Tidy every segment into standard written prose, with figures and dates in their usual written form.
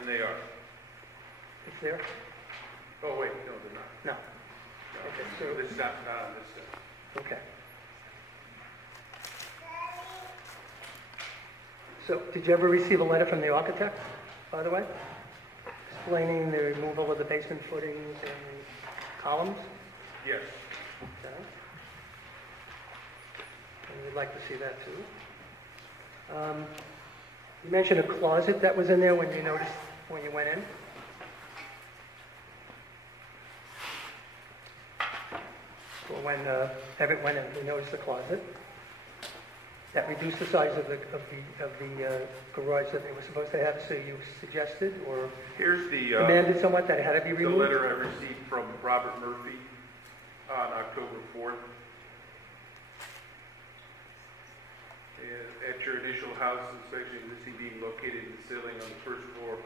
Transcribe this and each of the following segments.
And they are. It's there? Oh, wait, no, they're not. No. No. Okay, so- This is not on this stuff. Okay. So, did you ever receive a letter from the architect, by the way? Explaining the removal of the basement footings and columns? Yes. Okay. And we'd like to see that too. You mentioned a closet that was in there when you noticed, when you went in? Or when Everett went in, we noticed the closet. That reduced the size of the garage that they were supposed to have, so you suggested or Here's the demanded somewhat that it had to be removed? letter I received from Robert Murphy on October 4th. At your initial house inspection, the CB located in the ceiling on the first floor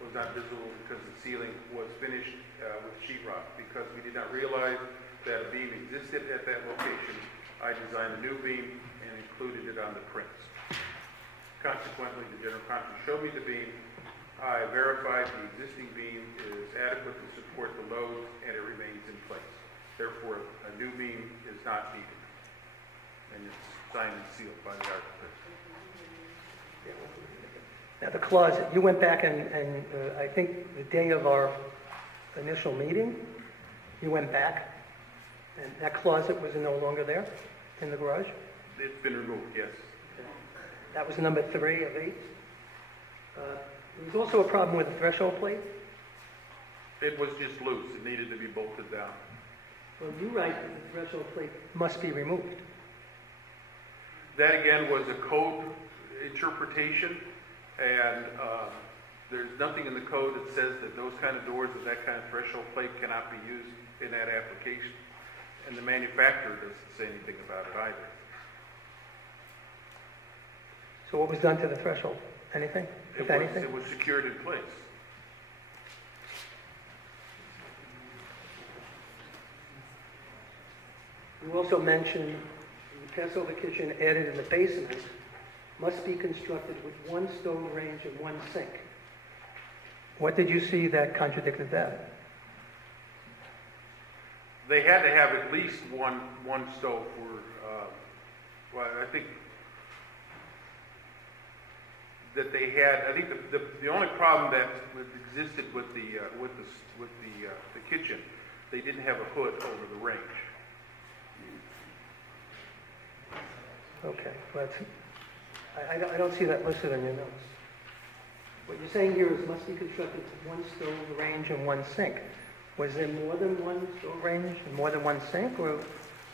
was not visible because the ceiling was finished with sheetrock. Because we did not realize that a beam existed at that location, I designed a new beam and included it on the prints. Consequently, the general contractor showed me the beam. I verified the existing beam is adequate to support the loads and it remains in place. Therefore, a new beam is not needed. And it's signed and sealed by the architect. Now, the closet, you went back and I think the day of our initial meeting, you went back and that closet was no longer there in the garage? It's been removed, yes. That was number 3 of 8. There was also a problem with the threshold plate. It was just loose. It needed to be bolted down. Well, you write that the threshold plate must be removed. That again was a code interpretation, and there's nothing in the code that says that those kind of doors with that kind of threshold plate cannot be used in that application. And the manufacturer doesn't say anything about it either. So what was done to the threshold? Anything, if anything? It was secured in place. You also mentioned the Passover kitchen added in the basement must be constructed with 1 stove range and 1 sink. What did you see that contradicted that? They had to have at least one stove for, well, I think that they had. I think the only problem that existed with the kitchen, they didn't have a hood over the range. Okay, but I don't see that listed in your notes. What you're saying here is must be constructed with 1 stove range and 1 sink. Was there more than 1 stove range and more than 1 sink, or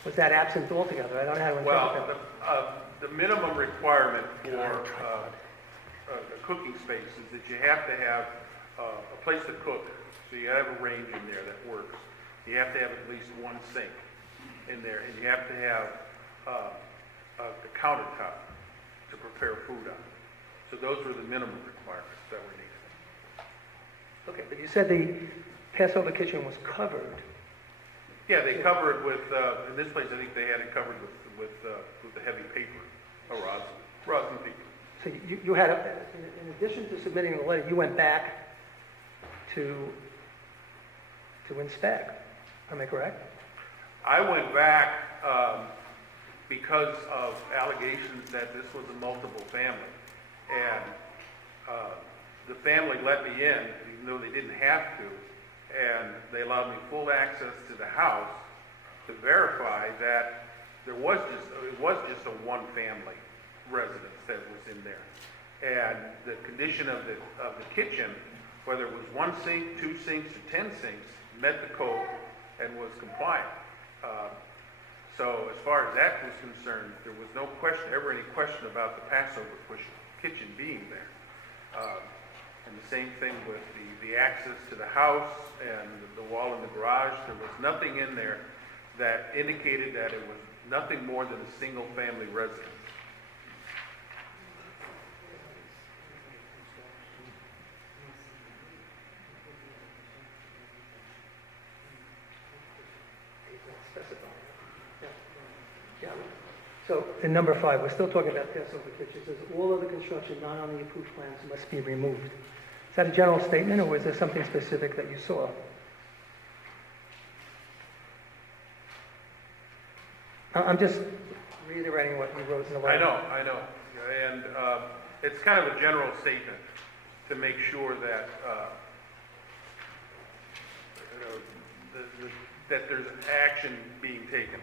was that absent altogether? I don't know how to interpret that. Well, the minimum requirement for a cooking space is that you have to have a place to cook. So you have a range in there that works. You have to have at least 1 sink in there, and you have to have a countertop to prepare food on. So those were the minimum requirements that were needed. Okay, but you said the Passover kitchen was covered. Yeah, they cover it with, in this place, I think they had it covered with the heavy paper, a rosin paper. So you had, in addition to submitting the letter, you went back to inspect. Am I correct? I went back because of allegations that this was a multiple family. And the family let me in, even though they didn't have to, and they allowed me full access to the house to verify that it was just a one-family residence that was in there. And the condition of the kitchen, whether it was 1 sink, 2 sinks, or 10 sinks, met the code and was compliant. So as far as that was concerned, there was no question, ever any question about the Passover kitchen being there. And the same thing with the access to the house and the wall in the garage. There was nothing in there that indicated that it was nothing more than a single-family residence. Yeah. So in number 5, we're still talking about Passover kitchen. It says all other construction not on the approved plans must be removed. Is that a general statement, or was there something specific that you saw? I'm just reiterating what you wrote in the letter. I know. And it's kind of a general statement to make sure that, that there's action being taken.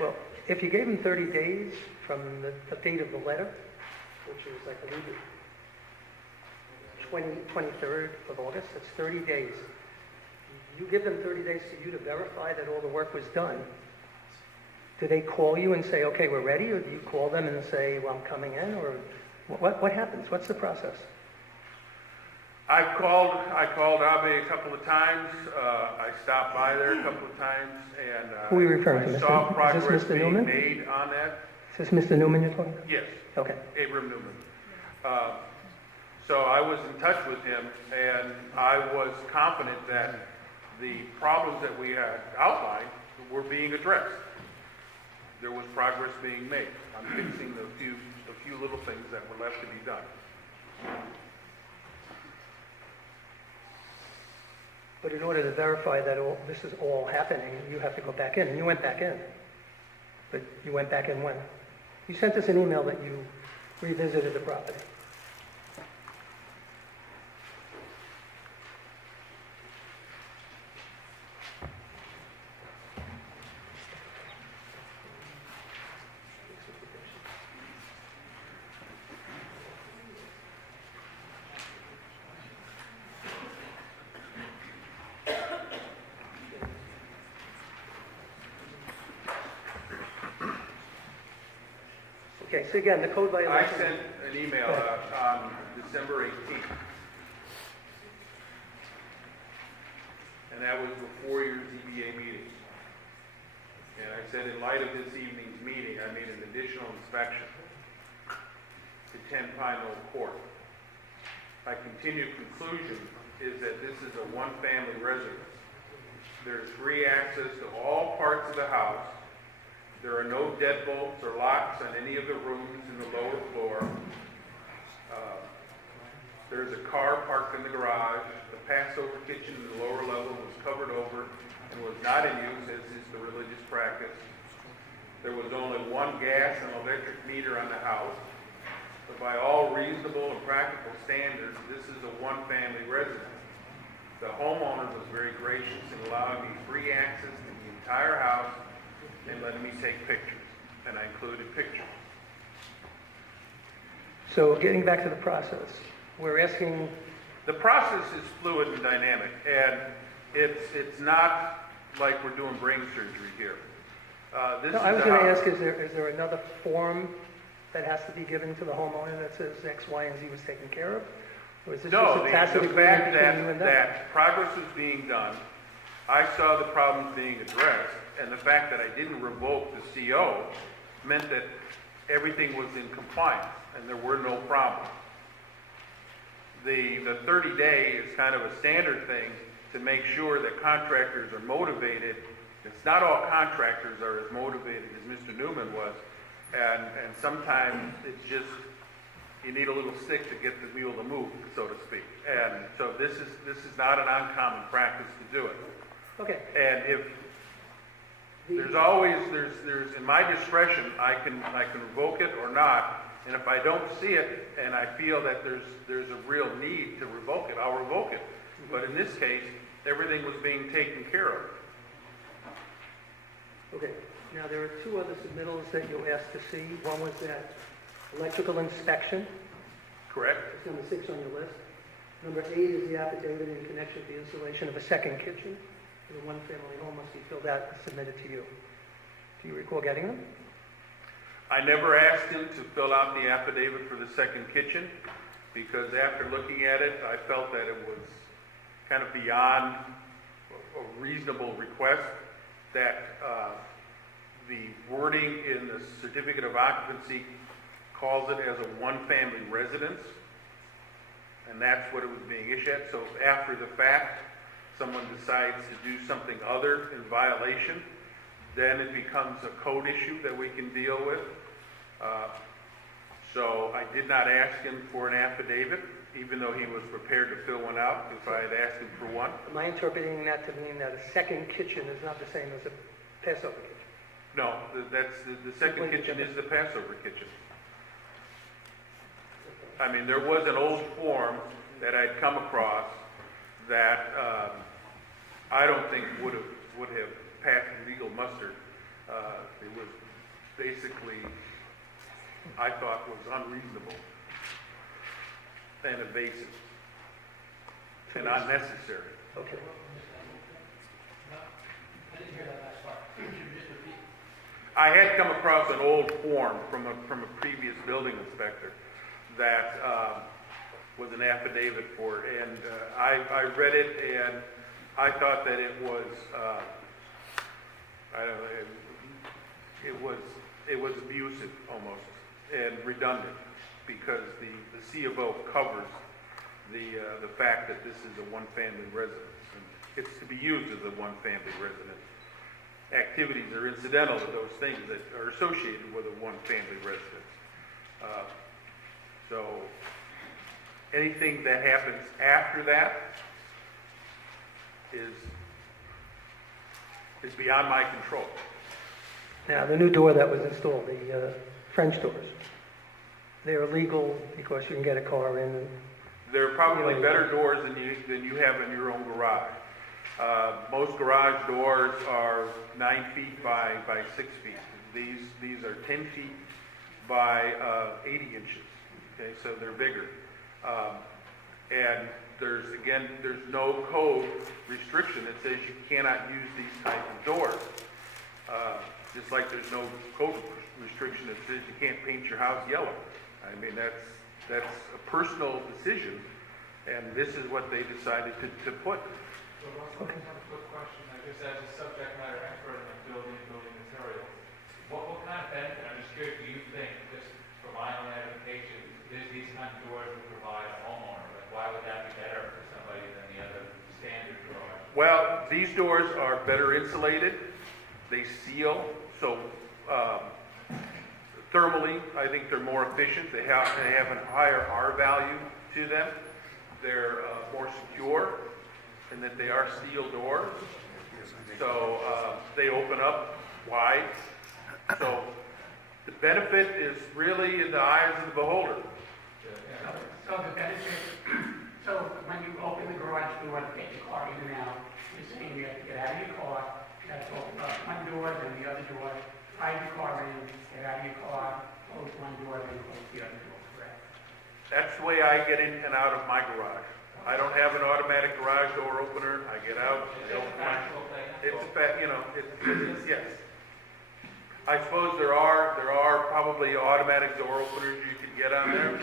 Well, if you gave him 30 days from the date of the letter, which is, I believe, the 23rd of August, that's 30 days. You give them 30 days for you to verify that all the work was done. Do they call you and say, okay, we're ready, or do you call them and say, well, I'm coming in, or what happens? What's the process? I called Abe a couple of times. I stopped by there a couple of times, and Who are you referring to, I Mr. saw Is this progress Mr. being Newman? made on that. Is this Mr. Newman you're talking about? Yes, Okay. Abram Newman. So I was in touch with him, and I was confident that the problems that we had outlined were being addressed. There was progress being made. I'm fixing the few little things that were left to be done. But in order to verify that this is all happening, you have to go back in, and you went back in. But you went back in when? You sent us an email that you revisited the property. Okay, so again, the code I violation. sent an email out on December 18th. And that was before your ZBA meeting. And I said, in light of this evening's meeting, I made an additional inspection to 10 Pine Knoll Court. My continued conclusion is that this is a one-family residence. There's free access to all parts of the house. There are no deadbolts or locks on any of the rooms in the lower floor. There's a car parked in the garage. The Passover kitchen in the lower level was covered over and was not in use, as is the religious practice. There was only one gas and electric meter on the house. But by all reasonable and practical standards, this is a one-family residence. The homeowner was very gracious in allowing me free access to the entire house and letting me take pictures, and I included pictures. So getting back to the process, we're asking, The process is fluid and dynamic, and it's not like we're doing brain surgery here. This no, is I was a going to house. ask, is there another form that has to be given to the homeowner that says X, Y, and Z was taken care of? Or is this No, just a tacit the agreement fact between you and them? that progress was being done, I saw the problems being addressed, and the fact that I didn't revoke the CO meant that everything was in compliance, and there were no problems. The 30-day is kind of a standard thing to make sure that contractors are motivated. It's not all contractors are as motivated as Mr. Newman was, and sometimes it's just, you need a little stick to get the wheel to move, so to speak. And so this is not an uncommon practice to do it. Okay. And if, there's always, there's, in my discretion, I can revoke it or not, and if I don't see it, and I feel that there's a real need to revoke it, I'll revoke it. But in this case, everything was being taken care of. Okay. Now, there are two other submittals that you asked to see. One was that electrical inspection. Correct? It's number 6 on your list. Number 8 is the affidavit in connection with the installation of a second kitchen. The one-family home must be filled out and submitted to you. Do you recall getting them? I never asked him to fill out the affidavit for the second kitchen, because after looking at it, I felt that it was kind of beyond a reasonable request, that the wording in the certificate of occupancy calls it as a one-family residence, and that's what it was being issued at. So if after the fact, someone decides to do something other in violation, then it becomes a code issue that we can deal with. So I did not ask him for an affidavit, even though he was prepared to fill one out if I had asked him for one. Am I interpreting that to mean that a second kitchen is not the same as a Passover kitchen? No, the second kitchen is the Passover kitchen. I mean, there was an old form that I'd come across that I don't think would have passed legal muster. It was basically, I thought, was unreasonable and evasive and unnecessary. Okay. I had come across an old form from a previous building inspector that was an affidavit for it, and I read it, and I thought that it was, I don't know, it was abusive almost and redundant, because the C of O covers the fact that this is a one-family residence, and it's to be used as a one-family residence. Activities are incidental to those things that are associated with a one-family residence. So anything that happens after that is beyond my control. Now, the new door that was installed, the French doors, they're legal because you can get a car in and... They're probably better doors than you have in your own garage. Most garage doors are 9 feet by 6 feet. These are 10 feet by 80 inches. Okay, so they're bigger. And there's no code restriction that says you cannot use these type of doors. Just like there's no code restriction that says you can't paint your house yellow. I mean, that's a personal decision, and this is what they decided to put. So Russell, I just have a quick question, I guess as a subject matter expert in building materials, what kind of benefit, I'm just curious, do you think, just for my own edification, these kind of doors would provide a homeowner? Like, why would that be better for somebody than the other standard garage? Well, these doors are better insulated, they seal, so thermally, I think they're more efficient, they have a higher R value to them, they're more secure, and that they are steel doors, so they open up wide. So the benefit is really in the eyes of the beholder. So the benefit, so when you open the garage door to get your car in and out, you're saying you have to get out of your car, you have to open up one door, then the other door, drive your car in, get out of your car, close one door, then close the other door, correct? That's the way I get in and out of my garage. I don't have an automatic garage door opener. I get out. It's a fact, it's yes. I suppose there are probably automatic door openers you could get on there.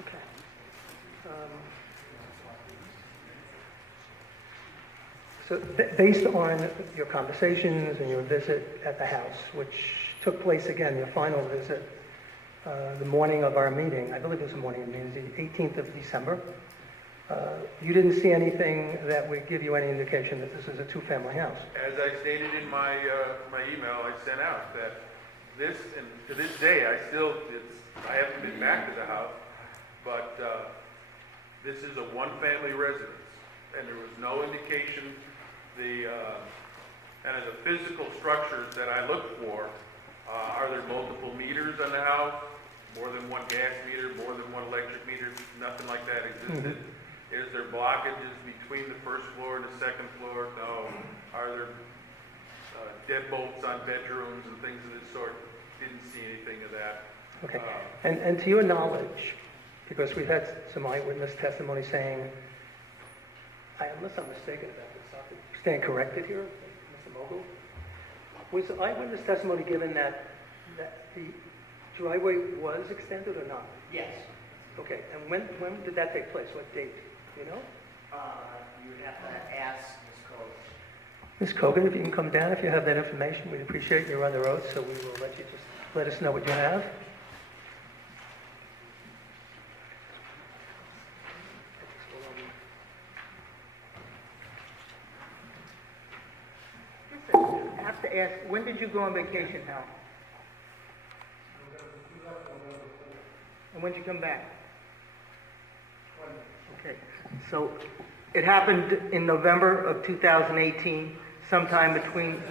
Okay. So based on your conversations and your visit at the house, which took place again, your final visit, the morning of our meeting, I believe it was the morning of the meeting, the 18th of December, you didn't see anything that would give you any indication that this is a two-family house? As I stated in my email I sent out, that this, and to this day, I haven't been back to the house, but this is a one-family residence, and there was no indication. And the physical structures that I look for, are there multiple meters on the house? More than one gas meter, more than one electric meter? Nothing like that existed. Is there blockages between the first floor and the second floor? No. Are there deadbolts on bedrooms and things of this sort? Didn't see anything of that. Okay. And to your knowledge, because we've had some eyewitness testimony saying, unless I'm mistaken about this, I could stand corrected here, Mr. Mogul. Was eyewitness testimony given that the driveway was extended or not? Yes. Okay, and when did that take place? What date? You know? You would have to ask Ms. Cole. Ms. Cogan, if you can come down, if you have that information, we'd appreciate you're under oath, so we will let you just let us know what you have. I have to ask, when did you go on vacation, Hal? And when did you come back? Okay, so it happened in November of 2018, sometime between,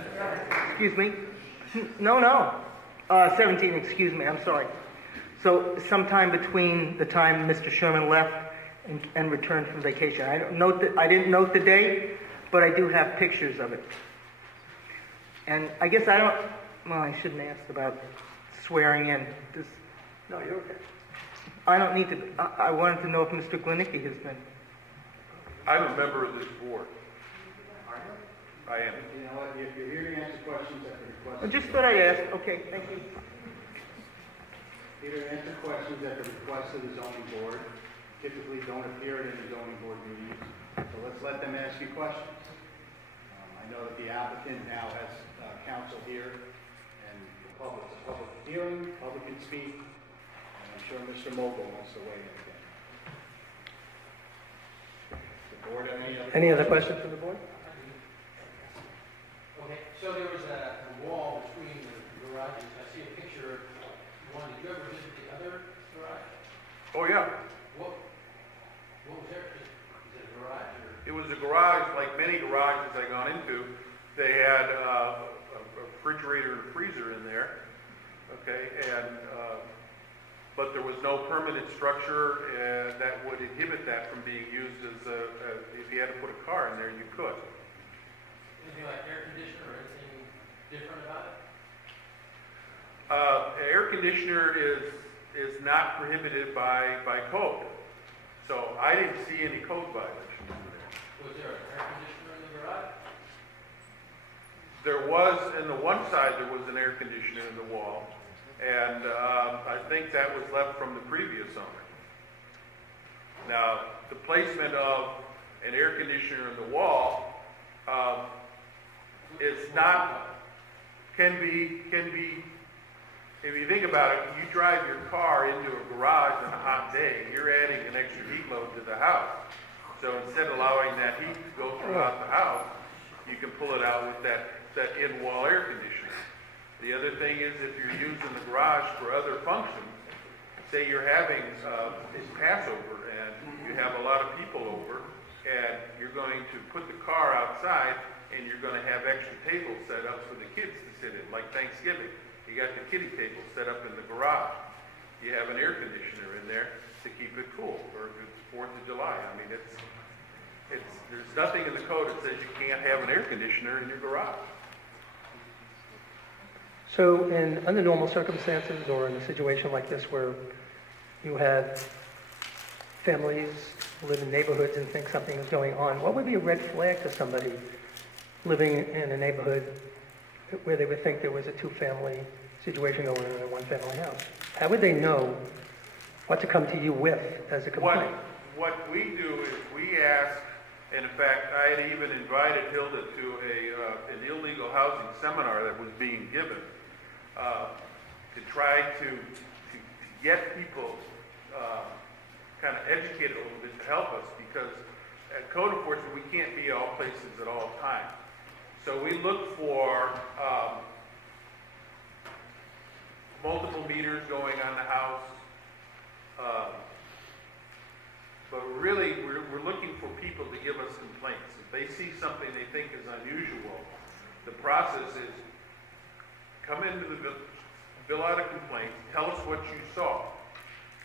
excuse me? No, 17, excuse me, I'm sorry. So sometime between the time Mr. Sherman left and returned from vacation. I didn't note the date, but I do have pictures of it. And I guess I shouldn't ask about swearing in. No, you're okay. I don't need to, I wanted to know if Mr. Glinicky has been. I'm a member of this board. I am. You know what, if you're here to answer questions at the request. I just thought I'd ask. Okay, thank you. Here to answer questions at the request of the zoning board. Typically don't appear at any zoning board meetings, so let's let them ask you questions. I know that the applicant now has counsel here, and it's a public hearing, public can speak, and I'm sure Mr. Mogul wants to weigh in again. The board have Any other questions from the board? Okay, so there was a wall between the garages. I see a picture of one. Did you ever visit the other garage? Oh, yeah. What was there? Is it a garage or? It was a garage, like many garages I've gone into. They had a refrigerator and freezer in there, okay, but there was no permanent structure that would inhibit that from being used as if you had to put a car in there, you could. Anything like air conditioner or anything different about it? Air conditioner is not prohibited by code, so I didn't see any code violations there. Was there an air conditioner in the garage? There was, in the one side, there was an air conditioner in the wall, and I think that was left from the previous owner. Now, the placement of an air conditioner in the wall is not, can be, if you think about it, you drive your car into a garage on a hot day, you're adding an extra heat load to the house. So instead of allowing that heat to go throughout the house, you can pull it out with that in-wall air conditioner. The other thing is if you're using the garage for other functions, say you're having it's Passover and you have a lot of people over and you're going to put the car outside and you're going to have extra tables set up for the kids to sit in, like Thanksgiving. You got the kiddie table set up in the garage. You have an air conditioner in there to keep it cool, or if it's 4th of July. I mean, there's nothing in the code that says you can't have an air conditioner in your garage. So under normal circumstances or in a situation like this where you had families live in neighborhoods and think something is going on, what would be a red flag to somebody living in a neighborhood where they would think there was a two-family situation going on in a one-family house? How would they know what to come to you with as a complaint? What we do is we ask, and in fact, I had even invited Hilda to an illegal housing seminar that was being given to try to get people kind of educated a little bit to help us, because at code enforcement we can't be all places at all times. So we look for multiple meters going on the house, but really we're looking for people to give us complaints. If they see something they think is unusual, the process is come into the village, fill out a complaint, tell us what you saw.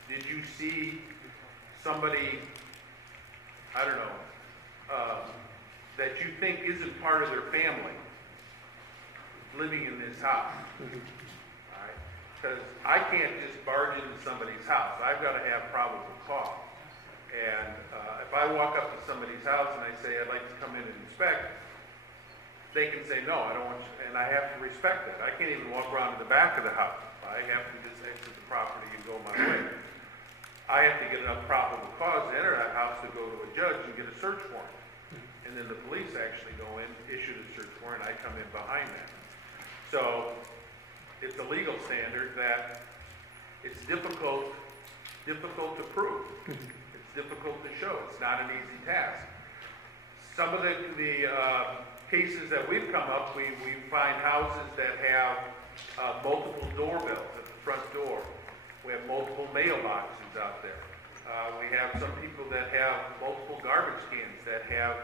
Did you see somebody, I don't know, that you think isn't part of their family living in this house? All right? Because I can't just barge into somebody's house. I've got to have probable cause. And if I walk up to somebody's house and I say, I'd like to come in and inspect, they can say, no, I don't want you, and I have to respect that. I can't even walk around to the back of the house. I have to just exit the property and go my way. I have to get enough probable cause to enter that house to go to a judge and get a search warrant. And then the police actually go in, issue the search warrant, I come in behind that. So it's a legal standard that it's difficult to prove. It's difficult to show. It's not an easy task. Some of the cases that we've come up, we find houses that have multiple doorbells at the front door. We have multiple mailboxes out there. We have some people that have multiple garbage cans that have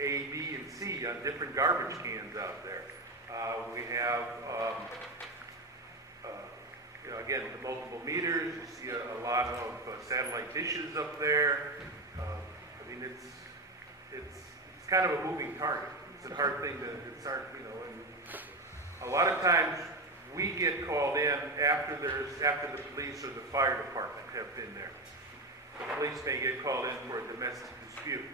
A, B, and C on different garbage cans out there. We have, again, the multiple meters. You see a lot of satellite dishes up there. I mean, it's kind of a moving target. It's a hard thing to, and a lot of times we get called in after the police or the fire department have been there. The police may get called in for a domestic dispute.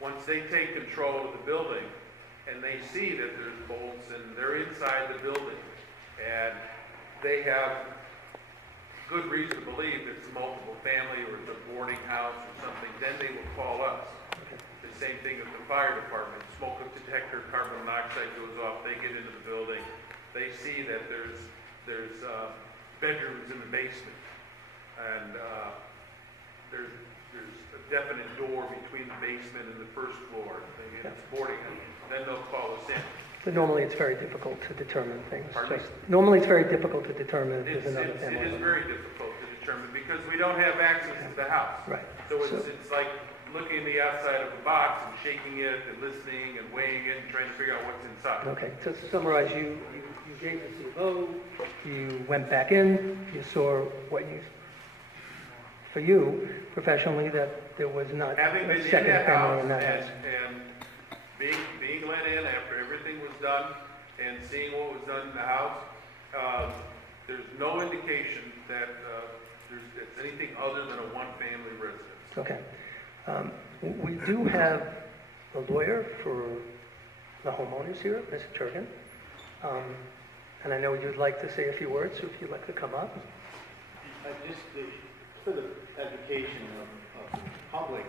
Once they take control of the building and they see that there's bolts and they're inside the building and they have good reason to believe it's multiple family or it's a boarding house or something, then they will call us. The same thing with the fire department. Smoke detector, carbon monoxide goes off, they get into the building. They see that there's bedrooms in the basement and there's a definite door between the basement and the first floor. It's boarding house. Then they'll call us in. But normally it's very difficult to determine things. Pardon me? Normally it's very difficult to determine if there's another It family. is very difficult to determine because we don't have access to the house. Right. So it's like looking in the outside of the box and shaking it and listening and weighing it and trying to figure out what's inside. Okay, to summarize, you gave the CFO, you went back in, you saw what you, for you, professionally, that there was not Having been a in second that family house in that house. and being let in after everything was done and seeing what was done in the house, there's no indication that it's anything other than a one-family residence. Okay. We do have a lawyer for the homeowners here, Mr. Jurgen. And I know you'd like to say a few words, so if you'd like to come up. Just for the education of the public,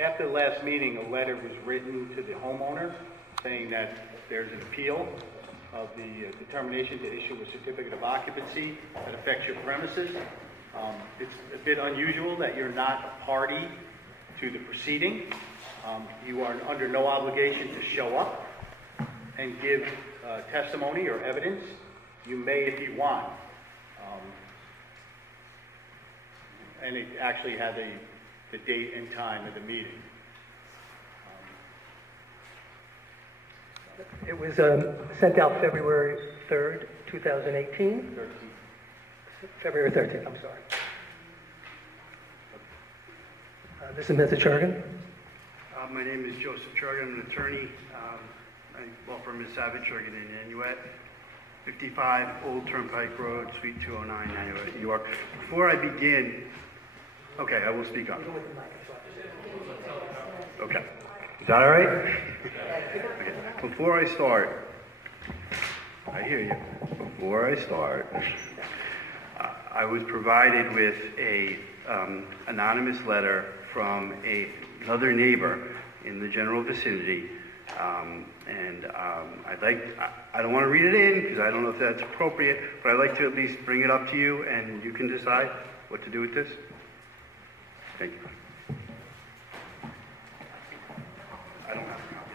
after the last meeting, a letter was written to the homeowner saying that there's an appeal of the determination to issue a certificate of occupancy that affects your premises. It's a bit unusual that you're not a party to the proceeding. You are under no obligation to show up and give testimony or evidence. You may if you want. And it actually had the date and time of the meeting. It was sent out February 3rd, 2018. 13. February 13th, I'm sorry. This is Mr. Jurgen. My name is Joseph Churgan. I'm an attorney. My law firm is Savage, Churgan and Nanuet, 55 Old Turnpike Road, Suite 209, Nanuet, New York. Before I begin, okay, I will speak up. Okay. Is that all right? Okay. Before I start, I hear you. Before I start, I was provided with a anonymous letter from another neighbor in the general vicinity, I don't want to read it in because I don't know if that's appropriate, but I'd like to at least bring it up to you and you can decide what to do with this. Thank you. I don't have a copy.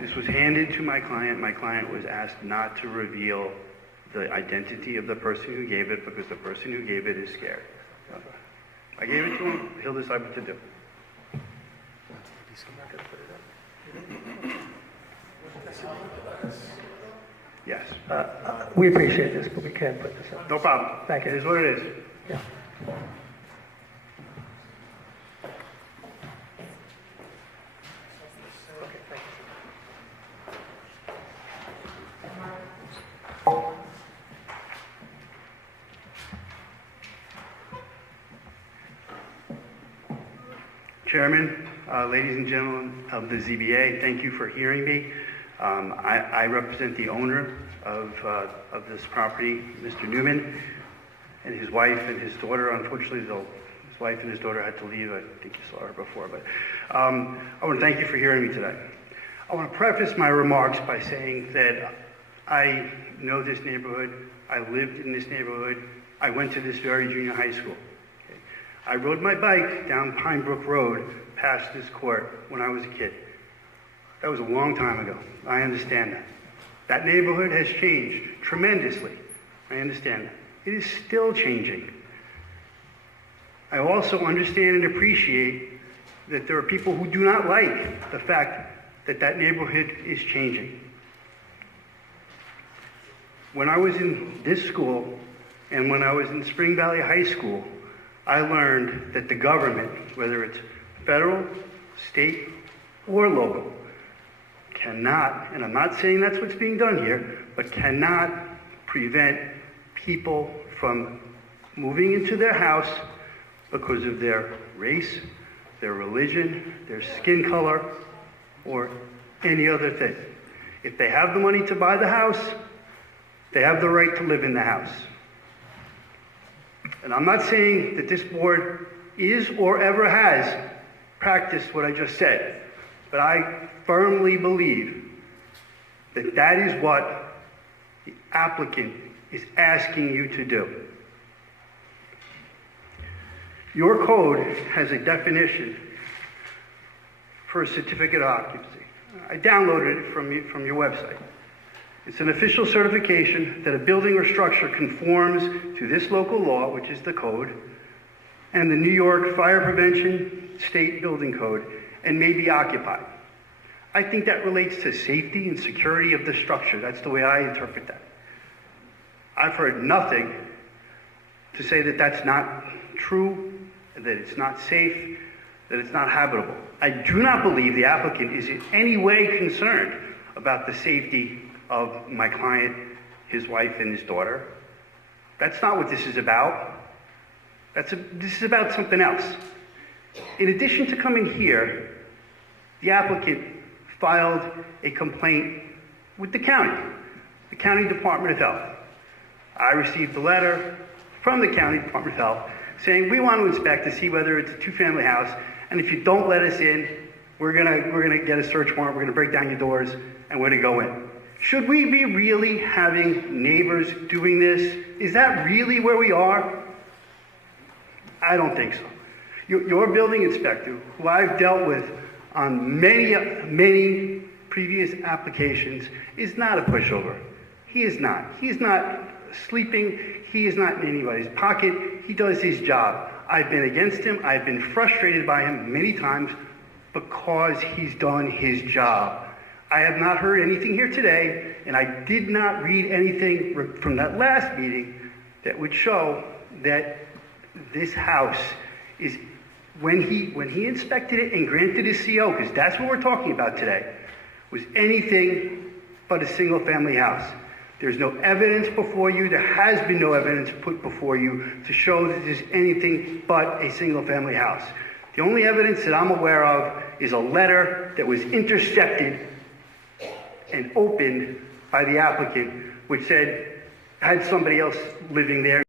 This was handed to my client. My client was asked not to reveal the identity of the person who gave it because the person who gave it is scared. I gave it to him. He'll decide what to do. Yes. We appreciate this, but we can't put this up. No problem. Thank you. It is what it is. Yeah. Okay, thank you. Chairman, ladies and gentlemen of the ZBA, thank you for hearing me. I represent the owner of this property, Mr. Newman, and his wife and his daughter. Unfortunately, though, his wife and his daughter had to leave. I think you saw her before, but I want to thank you for hearing me today. I want to preface my remarks by saying that I know this neighborhood. I lived in this neighborhood. I went to this very junior high school. Okay? I rode my bike down Pine Brook Road past this court when I was a kid. That was a long time ago. I understand that. That neighborhood has changed tremendously. I understand that. It is still changing. I also understand and appreciate that there are people who do not like the fact that that neighborhood is changing. When I was in this school and when I was in Spring Valley High School, I learned that the government, whether it's federal, state, or local, cannot, and I'm not saying that's what's being done here, but cannot prevent people from moving into their house because of their race, their religion, their skin color, or any other thing. If they have the money to buy the house, they have the right to live in the house. And I'm not saying that this board is or ever has practiced what I just said, but I firmly believe that that is what the applicant is asking you to do. Your code has a definition for a certificate of occupancy. I downloaded it from your website. It's an official certification that a building or structure conforms to this local law, which is the code, and the New York Fire Prevention State Building Code, and may be occupied. I think that relates to safety and security of the structure. That's the way I interpret that. I've heard nothing to say that that's not true, that it's not safe, that it's not habitable. I do not believe the applicant is in any way concerned about the safety of my client, his wife, and his daughter. That's not what this is about. This is about something else. In addition to coming here, the applicant filed a complaint with the County Department of Health. I received a letter from the County Department of Health saying, we want to inspect to see whether it's a two-family house, and if you don't let us in, we're gonna get a search warrant, we're gonna break down your doors, and we're gonna go in. Should we be really having neighbors doing this? Is that really where we are? I don't think so. Your building inspector, who I've dealt with on many previous applications, is not a pushover. He is not. He is not sleeping. He is not in anybody's pocket. He does his job. I've been against him. I've been frustrated by him many times because he's done his job. I have not heard anything here today, and I did not read anything from that last meeting that would show that this house is, when he inspected it and granted his CO, because that's what we're talking about today, was anything but a single-family house. There's no evidence before you. There has been no evidence put before you to show that there's anything but a single-family house. The only evidence that I'm aware of is a letter that was intercepted and opened by the applicant, which said, had somebody else living there.